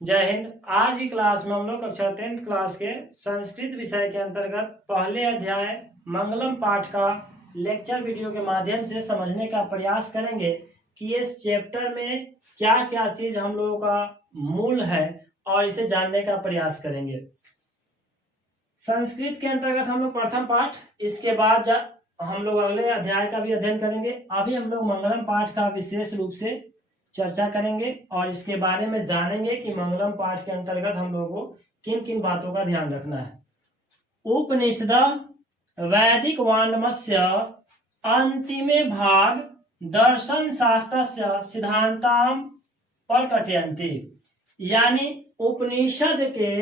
जय हिंद। आज की क्लास में हम लोग कक्षा 10th क्लास के संस्कृत विषय के अंतर्गत पहले अध्याय मंगलम पाठ का लेक्चर वीडियो के माध्यम से समझने का प्रयास करेंगे कि इस चैप्टर में क्या क्या चीज हम लोगों का मूल है और इसे जानने का प्रयास करेंगे। संस्कृत के अंतर्गत हम लोग प्रथम पाठ, इसके बाद हम लोग अगले अध्याय का भी अध्ययन करेंगे। अभी हम लोग मंगलम पाठ का विशेष रूप से चर्चा करेंगे और इसके बारे में जानेंगे कि मंगलम पाठ के अंतर्गत हम लोगों को किन किन बातों का ध्यान रखना है। उपनिषद वैदिक वाङ्मयस्य अंतिमे भाग दर्शन शास्त्र सिद्धांतां प्रकटयन्ति, यानी उपनिषद के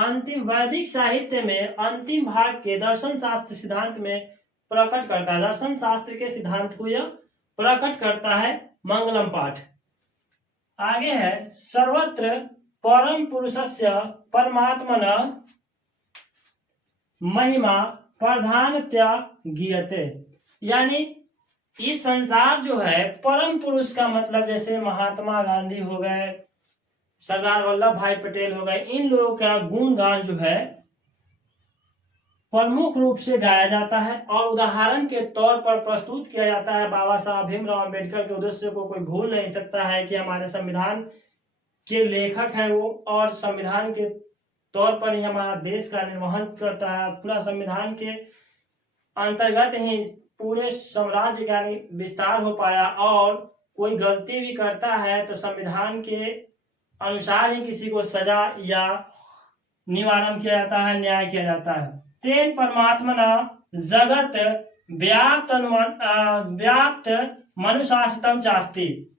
अंतिम वैदिक साहित्य में अंतिम भाग के दर्शन शास्त्र सिद्धांत में प्रकट करता है। दर्शन शास्त्र के सिद्धांत को यह प्रकट करता है मंगलम पाठ। आगे है सर्वत्र परम पुरुषस्य परमात्मना महिमा प्रधानतया गीयते, यानी इस संसार जो है परम पुरुष का मतलब जैसे महात्मा गांधी हो गए, सरदार वल्लभ भाई पटेल हो गए, इन लोगों का गुणगान जो है प्रमुख रूप से गाया जाता है और उदाहरण के तौर पर प्रस्तुत किया जाता है। बाबा साहब भीमराव अंबेडकर के उद्देश्य को कोई भूल नहीं सकता है कि हमारे संविधान के लेखक है वो, और संविधान के तौर पर ही हमारा देश का निर्वहन करता है। पूरा संविधान के अंतर्गत ही पूरे साम्राज्य का विस्तार हो पाया, और कोई गलती भी करता है तो संविधान के अनुसार ही किसी को सजा या निवारण किया जाता है, न्याय किया जाता है। तेन परमात्मना जगत व्याप्त मनुशासितम चास्ति,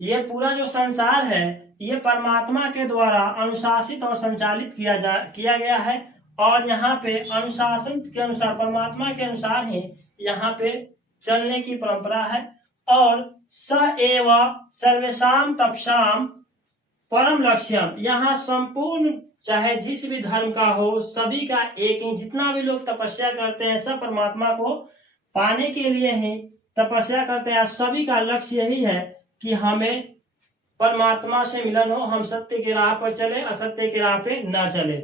ये पूरा जो संसार है ये परमात्मा के द्वारा अनुशासित और संचालित किया गया है, और यहाँ पे अनुशासन के अनुसार परमात्मा के अनुसार ही यहाँ पे चलने की परंपरा है। और स एव सर्वेषां तपसाम परम लक्ष्यम, यहाँ संपूर्ण चाहे जिस भी धर्म का हो सभी का एक ही, जितना भी लोग तपस्या करते हैं सब परमात्मा को पाने के लिए ही तपस्या करते हैं। सभी का लक्ष्य यही है कि हमें परमात्मा से मिलन हो, हम सत्य की राह पर चले, असत्य की राह पे न चले।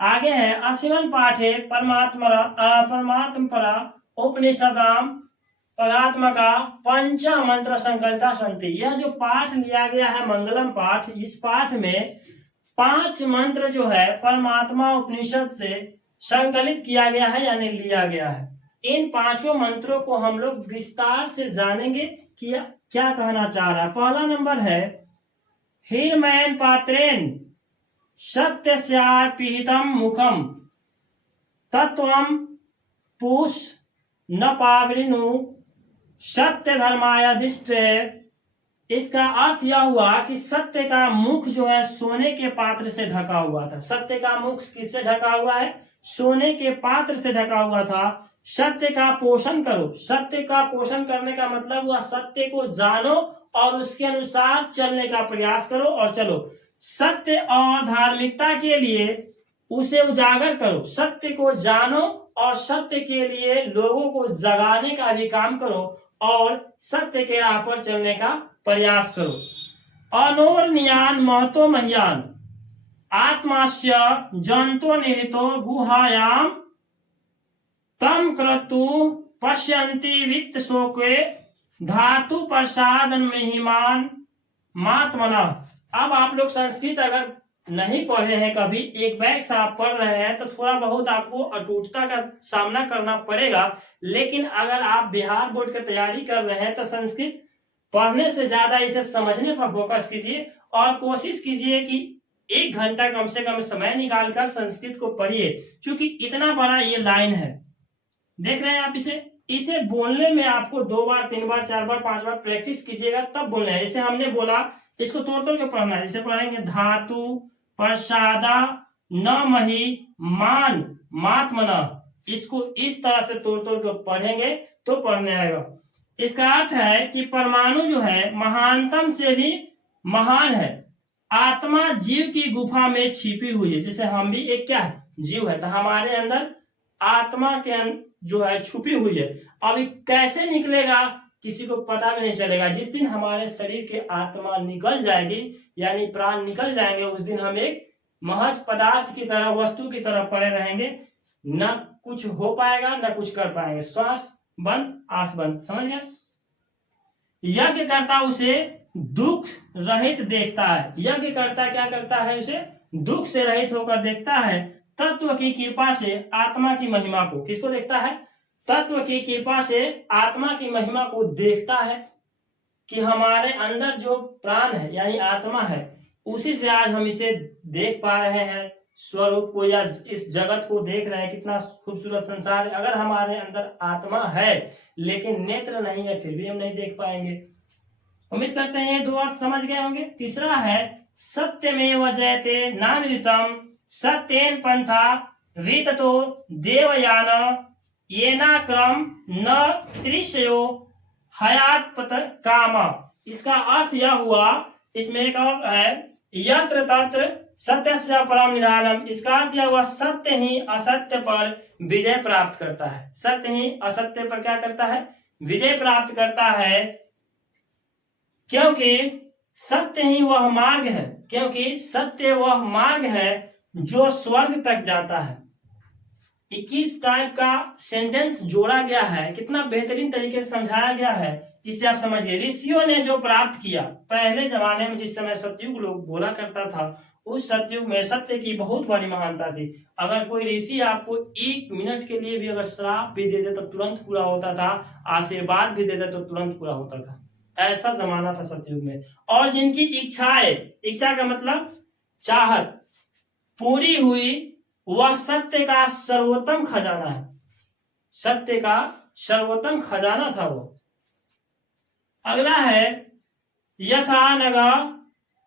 आगे है अशिवन पाठे परमात्मपरा उपनिषदाम पदात्मका पंच मंत्र संकलिता संति, यह जो पाठ लिया गया है मंगलम पाठ, इस पाठ में 5 मंत्र जो है परमात्मा उपनिषद से संकलित किया गया है यानी लिया गया है। इन 5 मंत्रों को हम लोग विस्तार से जानेंगे कि क्या कहना चाह रहा है। पहला नंबर है हिरमैन पात्रेन सत्यस्यापिहितम मुखम तत्वम पुष न पावृनु सत्य धर्मायाधिष्ठे। इसका अर्थ यह हुआ कि सत्य का मुख जो है सोने के पात्र से ढका हुआ था। सत्य का मुख किससे ढका हुआ है? सोने के पात्र से ढका हुआ था। सत्य का पोषण करो, सत्य का पोषण करने का मतलब हुआ सत्य को जानो और उसके अनुसार चलने का प्रयास करो और चलो। सत्य और धार्मिकता के लिए उसे उजागर करो, सत्य को जानो और सत्य के लिए लोगों को जगाने का भी काम करो और सत्य के राह पर चलने का प्रयास करो। अनोर्नियान महतो मह्यान आत्मास्य जंतो निहितो गुहायाम तम क्रतु पश्यन्ति वित्त शोके धातु प्रसादन महिमान मात्मना। अब आप लोग संस्कृत अगर नहीं पढ़े हैं कभी, एक बैग से आप पढ़ रहे हैं तो थोड़ा बहुत आपको अटूटता का सामना करना पड़ेगा, लेकिन अगर आप बिहार बोर्ड की तैयारी कर रहे हैं तो संस्कृत पढ़ने से ज्यादा इसे समझने पर फोकस कीजिए और कोशिश कीजिए कि 1 घंटा कम से कम समय निकालकर संस्कृत को पढ़िए, क्योंकि इतना बड़ा ये लाइन है। देख रहे हैं आप इसे बोलने में आपको 2 बार 3 बार 4 बार 5 बार प्रैक्टिस कीजिएगा तब बोलना है। जैसे हमने बोला इसको तोड़ तोड़ के पढ़ना है। जैसे पढ़ेंगे धातु प्रसादा न मही मान मात्मना, इसको इस तरह से तोड़ तोड़ के पढ़ेंगे तो पढ़ने आएगा। इसका अर्थ है कि परमाणु जो है महानतम से भी महान है। आत्मा जीव की गुफा में छिपी हुई है। जैसे हम भी एक क्या है? जीव है, तो हमारे अंदर आत्मा के जो है छुपी हुई है। अभी कैसे निकलेगा किसी को पता भी नहीं चलेगा। जिस दिन हमारे शरीर की आत्मा निकल जाएगी, यानी प्राण निकल जाएंगे, उस दिन हम एक महज पदार्थ की तरह, वस्तु की तरह पड़े रहेंगे, न कुछ हो पाएगा न कुछ कर पाएंगे। श्वास बंद, आस बंद, समझ गया। यज्ञकर्ता उसे दुख रहित देखता है। यज्ञकर्ता क्या करता है? उसे दुख से रहित होकर देखता है। तत्व की कृपा से आत्मा की महिमा को, किसको देखता है? तत्व की कृपा से आत्मा की महिमा को देखता है कि हमारे अंदर जो प्राण है यानी आत्मा है, उसी से आज हम इसे देख पा रहे हैं, स्वरूप को या इस जगत को देख रहे हैं। कितना खूबसूरत संसार है। अगर हमारे अंदर आत्मा है लेकिन नेत्र नहीं है, फिर भी हम नहीं देख पाएंगे। उम्मीद करते हैं ये दो अर्थ समझ गए होंगे। तीसरा है सत्यमेव जयते नानृतम सत्येन पंथा विततो देवयान येनाक्रम न त्रिशयो हयात्पत काम। इसका अर्थ यह हुआ, इसमें एक और है यत्र तत्र सत्यस्य परम निधानम। इसका अर्थ यह हुआ सत्य ही असत्य पर विजय प्राप्त करता है। सत्य ही असत्य पर क्या करता है? विजय प्राप्त करता है, क्योंकि सत्य ही वह मार्ग है, क्योंकि सत्य वह मार्ग है जो स्वर्ग तक जाता है। 21 टाइप का सेंटेंस जोड़ा गया है, कितना बेहतरीन तरीके से समझाया गया है, इसे आप समझिए। ऋषियों ने जो प्राप्त किया, पहले जमाने में जिस समय सतयुग लोग बोला करता था, उस सतयुग में सत्य की बहुत बड़ी महानता थी। अगर कोई ऋषि आपको 1 मिनट के लिए भी अगर श्राप भी दे दे तो तुरंत पूरा होता था, आशीर्वाद भी दे दे तो तुरंत पूरा होता था। ऐसा जमाना था सतयुग में। और जिनकी इच्छाएं, इच्छा का मतलब चाहत, पूरी हुई, वह सत्य का सर्वोत्तम खजाना है। सत्य का सर्वोत्तम खजाना था वो। अगला है यथा नग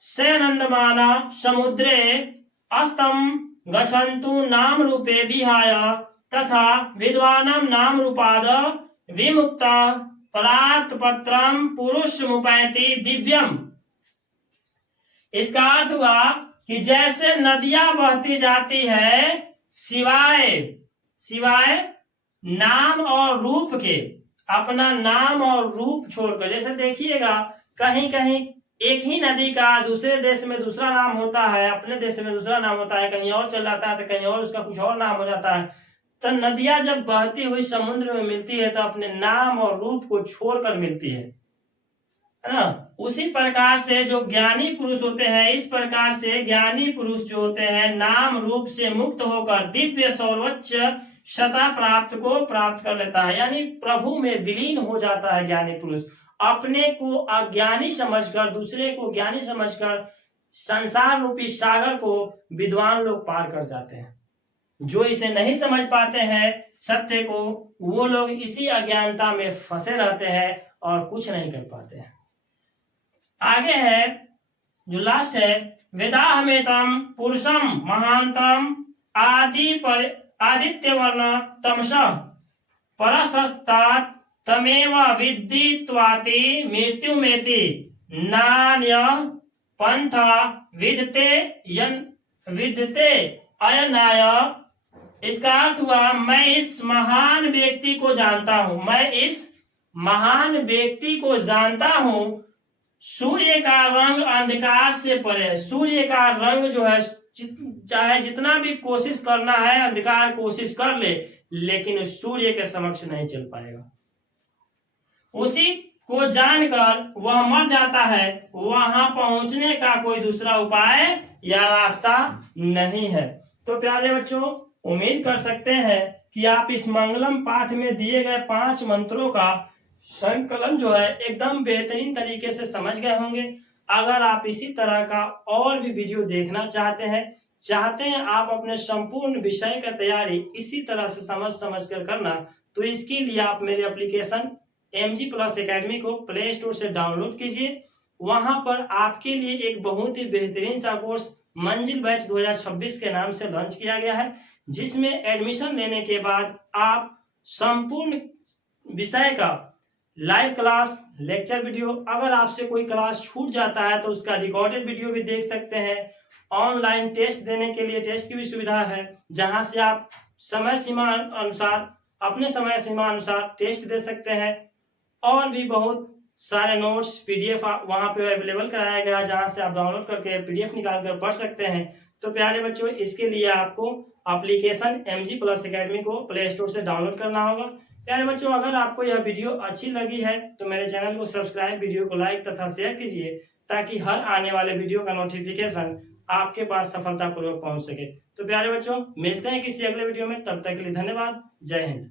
सैनंदमाना समुद्रे अस्तम गच्छन्तु नाम रूपे विहाय तथा विद्वानम नाम रूपाद विमुक्ता परात पत्रम पुरुष मुपैति दिव्यम। इसका अर्थ हुआ कि जैसे नदियां बहती जाती है सिवाय नाम और रूप के, अपना नाम और रूप छोड़कर। जैसे देखिएगा कहीं कहीं एक ही नदी का दूसरे देश में दूसरा नाम होता है, अपने देश में दूसरा नाम होता है, कहीं और चल जाता है तो कहीं और उसका कुछ और नाम हो जाता है। तो नदियां जब बहती हुई समुद्र में मिलती है तो अपने नाम और रूप को छोड़कर मिलती है ना। उसी प्रकार से जो ज्ञानी पुरुष होते हैं, इस प्रकार से ज्ञानी पुरुष जो होते हैं नाम रूप से मुक्त होकर दिव्य सर्वोच्च सता प्राप्त कर लेता है, यानी प्रभु में विलीन हो जाता है ज्ञानी पुरुष। अपने को अज्ञानी समझकर, दूसरे को ज्ञानी समझकर संसार रूपी सागर को विद्वान लोग पार कर जाते हैं। जो इसे नहीं समझ पाते हैं सत्य को, वो लोग इसी अज्ञानता में फंसे रहते हैं और कुछ नहीं कर पाते हैं। आगे है जो लास्ट है, वेदाहमेतम पुरुषम महानतम आदित्य वर्ण तमसः परसस्तात् तमेव विदित्वाति मृत्युमेति नान्य पंथा विदते अयनाय। इसका अर्थ हुआ मैं इस महान व्यक्ति को जानता हूं, मैं इस महान व्यक्ति को जानता हूं। सूर्य का रंग अंधकार से परे। सूर्य का रंग जो है चाहे जितना भी कोशिश करना है, अंधकार कोशिश कर ले, लेकिन सूर्य के समक्ष नहीं चल पाएगा। उसी को जानकर वह मर जाता है, वहां पहुंचने का कोई दूसरा उपाय या रास्ता नहीं है। तो प्यारे बच्चों, उम्मीद कर सकते हैं कि आप इस मंगलम पाठ में दिए गए 5 मंत्रों का संकलन जो है एकदम बेहतरीन तरीके से समझ गए होंगे। अगर आप इसी तरह का और भी वीडियो देखना चाहते हैं आप अपने संपूर्ण विषय का तैयारी इसी तरह से समझ कर करना, तो इसके लिए आप मेरे एप्लीकेशन MG प्लस एकेडमी को प्ले स्टोर से डाउनलोड कीजिए। वहां पर आपके लिए एक बहुत ही बेहतरीन सा कोर्स मंजिल बैच 2026 के नाम से लॉन्च किया गया है, जिसमें एडमिशन लेने के बाद आप संपूर्ण विषय का लाइव क्लास, लेक्चर वीडियो, अगर आपसे कोई क्लास छूट जाता है तो उसका रिकॉर्डेड वीडियो भी देख सकते हैं। ऑनलाइन टेस्ट देने के लिए टेस्ट की भी सुविधा है, जहां से आप अपने समय सीमा अनुसार टेस्ट दे सकते हैं। और भी बहुत सारे नोट्स पीडीएफ वहां पे अवेलेबल कराया गया, जहां से आप डाउनलोड करके पीडीएफ निकाल कर पढ़ सकते हैं। तो प्यारे बच्चों, इसके लिए आपको एप्लीकेशन MG प्लस एकेडमी को प्ले स्टोर से डाउनलोड करना होगा। प्यारे बच्चों, अगर आपको यह वीडियो अच्छी लगी है तो मेरे चैनल को सब्सक्राइब, वीडियो को लाइक तथा शेयर कीजिए, ताकि हर आने वाले वीडियो का नोटिफिकेशन आपके पास सफलतापूर्वक पहुंच सके। तो प्यारे बच्चों, मिलते हैं किसी अगले वीडियो में, तब तक के लिए धन्यवाद। जय हिंद।